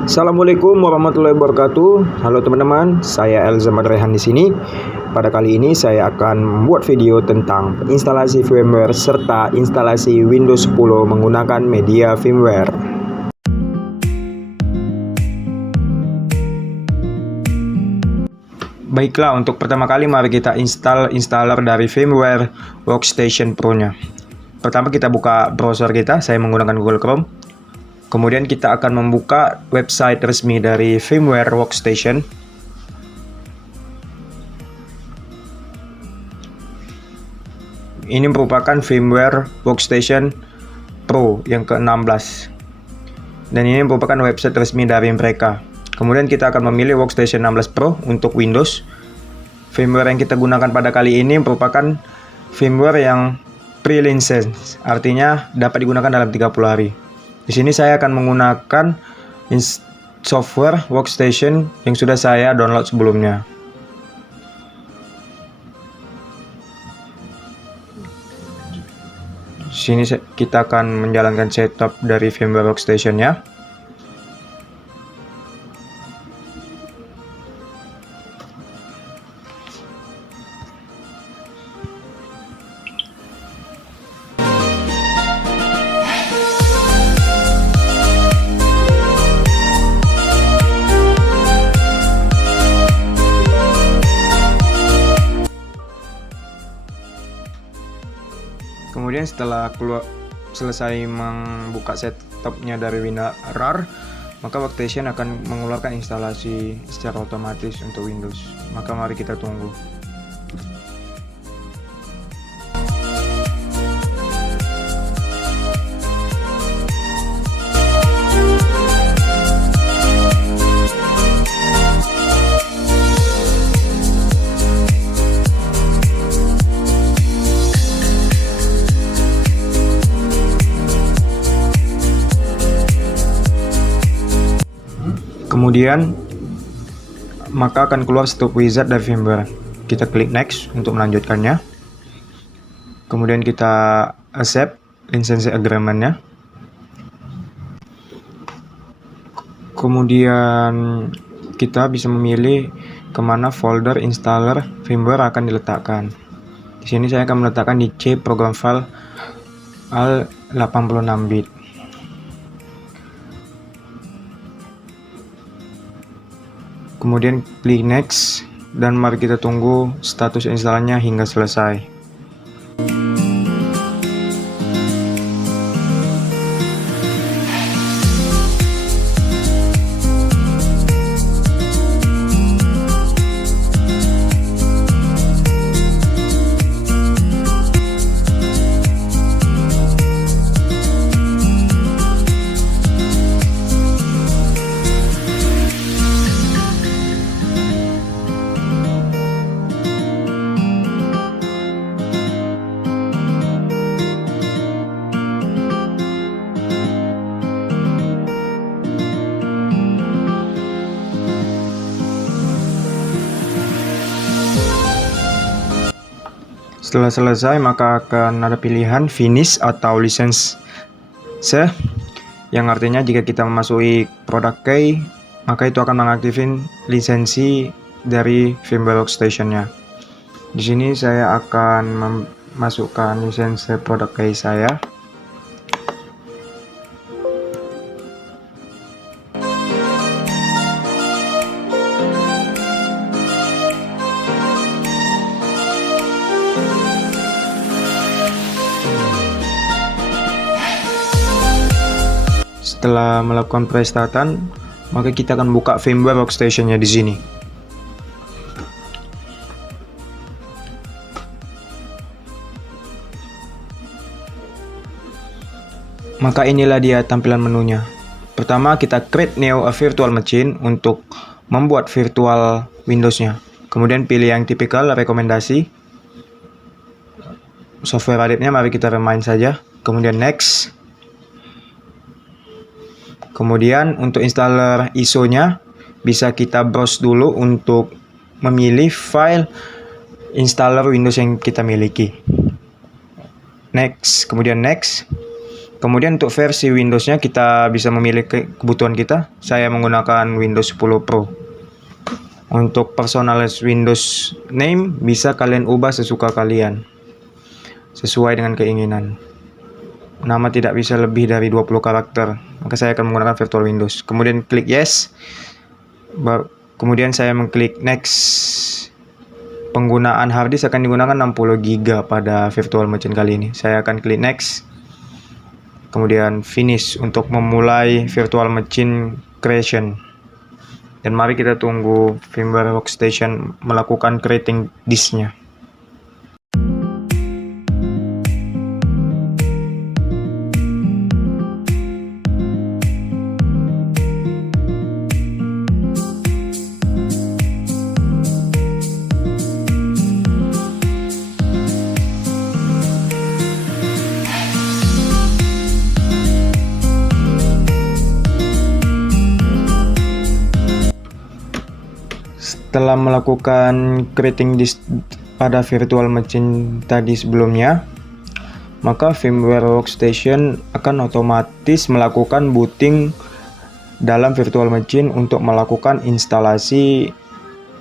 Assalamualaikum warahmatullahi wabarakatuh. Halo teman-teman, saya Elzamad Rehan di sini. Pada kali ini saya akan membuat video tentang instalasi firmware serta instalasi Windows 10 menggunakan media firmware. Baiklah, untuk pertama kali mari kita installer dari firmware Workstation Pro-nya. Pertama kita buka browser kita, saya menggunakan Google Chrome. Kemudian kita akan membuka website resmi dari firmware Workstation. Ini merupakan firmware Workstation Pro yang ke-16. Dan ini merupakan website resmi dari mereka. Kemudian kita akan memilih Workstation 16 Pro untuk Windows. Firmware yang kita gunakan pada kali ini merupakan firmware yang pre-license, artinya dapat digunakan dalam 30 hari. Di sini saya akan menggunakan software Workstation yang sudah saya download sebelumnya. Di sini kita akan menjalankan setup dari firmware Workstation-nya. Kemudian setelah selesai membuka setupnya dari WinRAR, maka Workstation akan mengeluarkan instalasi secara otomatis untuk Windows. Maka mari kita tunggu. Kemudian maka akan keluar stop wizard dari firmware. Kita klik next untuk melanjutkannya. Kemudian kita accept license agreement-nya. Kemudian kita bisa memilih kemana folder installer firmware akan diletakkan. Di sini saya akan meletakkan di C program file al 86 bit. Kemudian klik next dan mari kita tunggu status instalnya hingga selesai. Setelah selesai maka akan ada pilihan finish atau license, yang artinya jika kita memasuki produk key maka itu akan mengaktifkan lisensi dari firmware Workstation-nya. Di sini saya akan memasukkan lisensi produk key saya. Setelah melakukan restartan, maka kita akan buka firmware Workstation-nya di sini. Maka inilah dia tampilan menunya. Pertama kita create new a virtual machine untuk membuat virtual Windows-nya. Kemudian pilih yang tipikal rekomendasi. Software added-nya mari kita remind saja. Kemudian next. Kemudian untuk installer ISO-nya bisa kita browse dulu untuk memilih file installer Windows yang kita miliki. Next, kemudian next. Kemudian untuk versi Windows-nya kita bisa memilih kebutuhan kita. Saya menggunakan Windows 10 Pro. Untuk personalize Windows name bisa kalian ubah sesuka kalian, sesuai dengan keinginan. Nama tidak bisa lebih dari 20 karakter. Maka saya akan menggunakan virtual Windows. Kemudian klik yes. Kemudian saya mengklik next. Penggunaan harddisk akan digunakan 60 GB pada virtual machine kali ini. Saya akan klik next. Kemudian finish untuk memulai virtual machine creation. Dan mari kita tunggu firmware workstation melakukan creating disknya. Setelah melakukan creating disk pada virtual machine tadi sebelumnya, maka firmware workstation akan otomatis melakukan booting dalam virtual machine untuk melakukan instalasi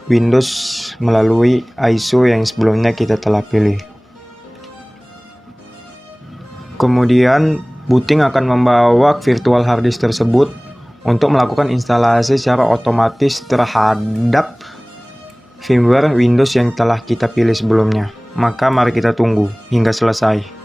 Windows melalui ISO yang sebelumnya kita telah pilih. Kemudian booting akan membawa virtual hard disk tersebut untuk melakukan instalasi secara otomatis terhadap firmware Windows yang telah kita pilih sebelumnya. Maka mari kita tunggu hingga selesai.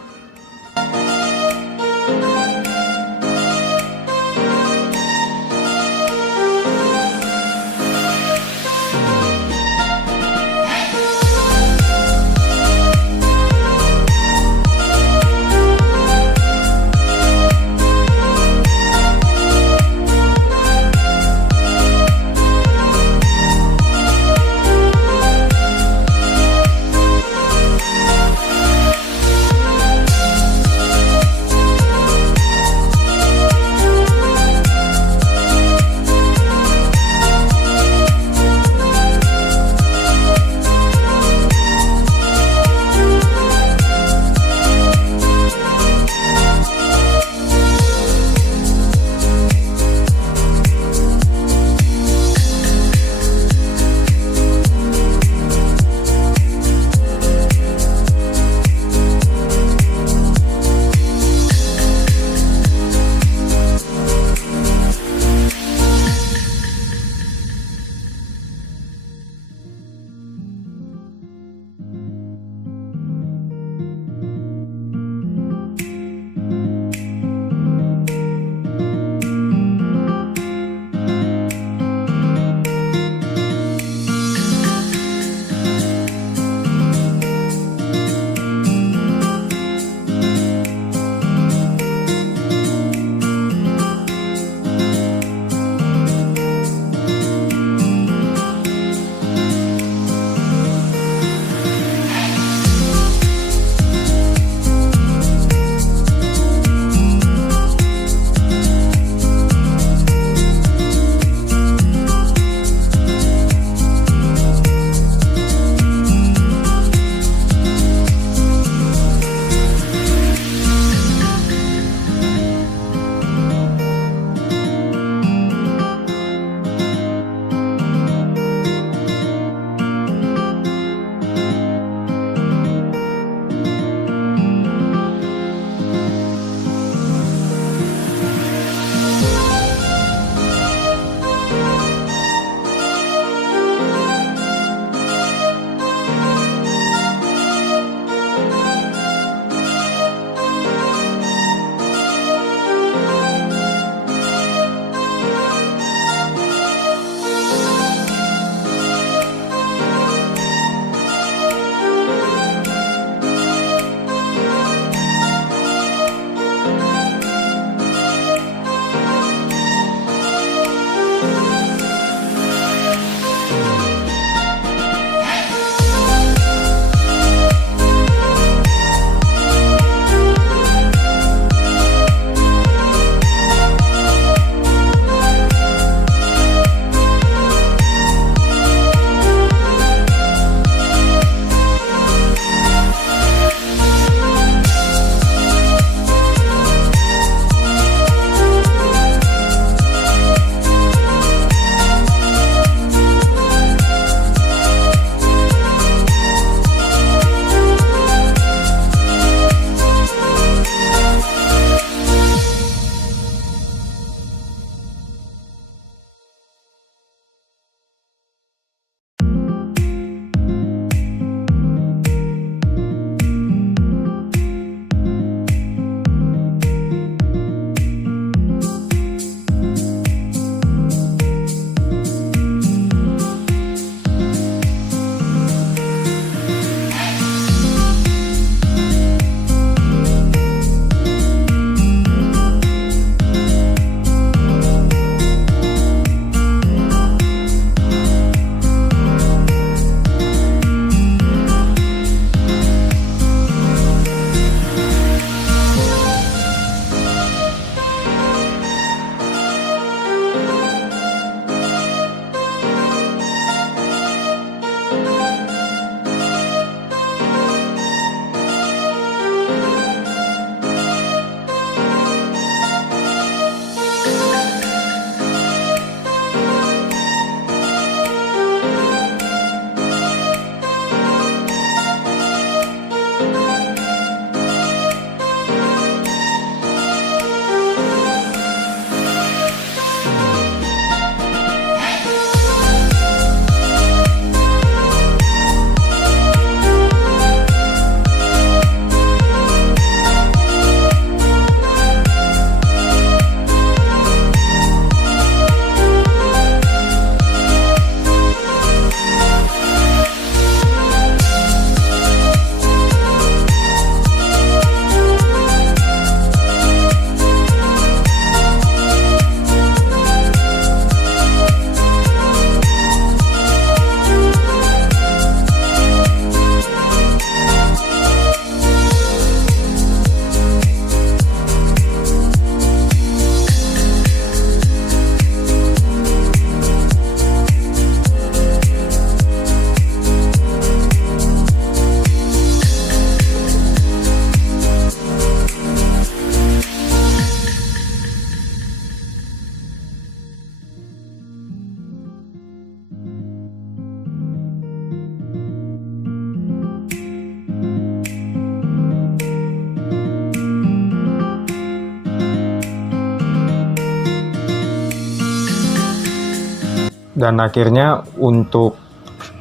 Dan akhirnya untuk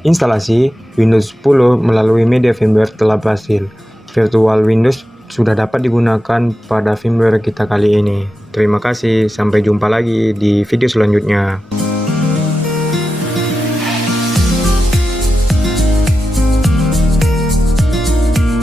instalasi Windows 10 melalui media firmware telah berhasil. Virtual Windows sudah dapat digunakan pada firmware kita kali ini. Terima kasih, sampai jumpa lagi di video selanjutnya.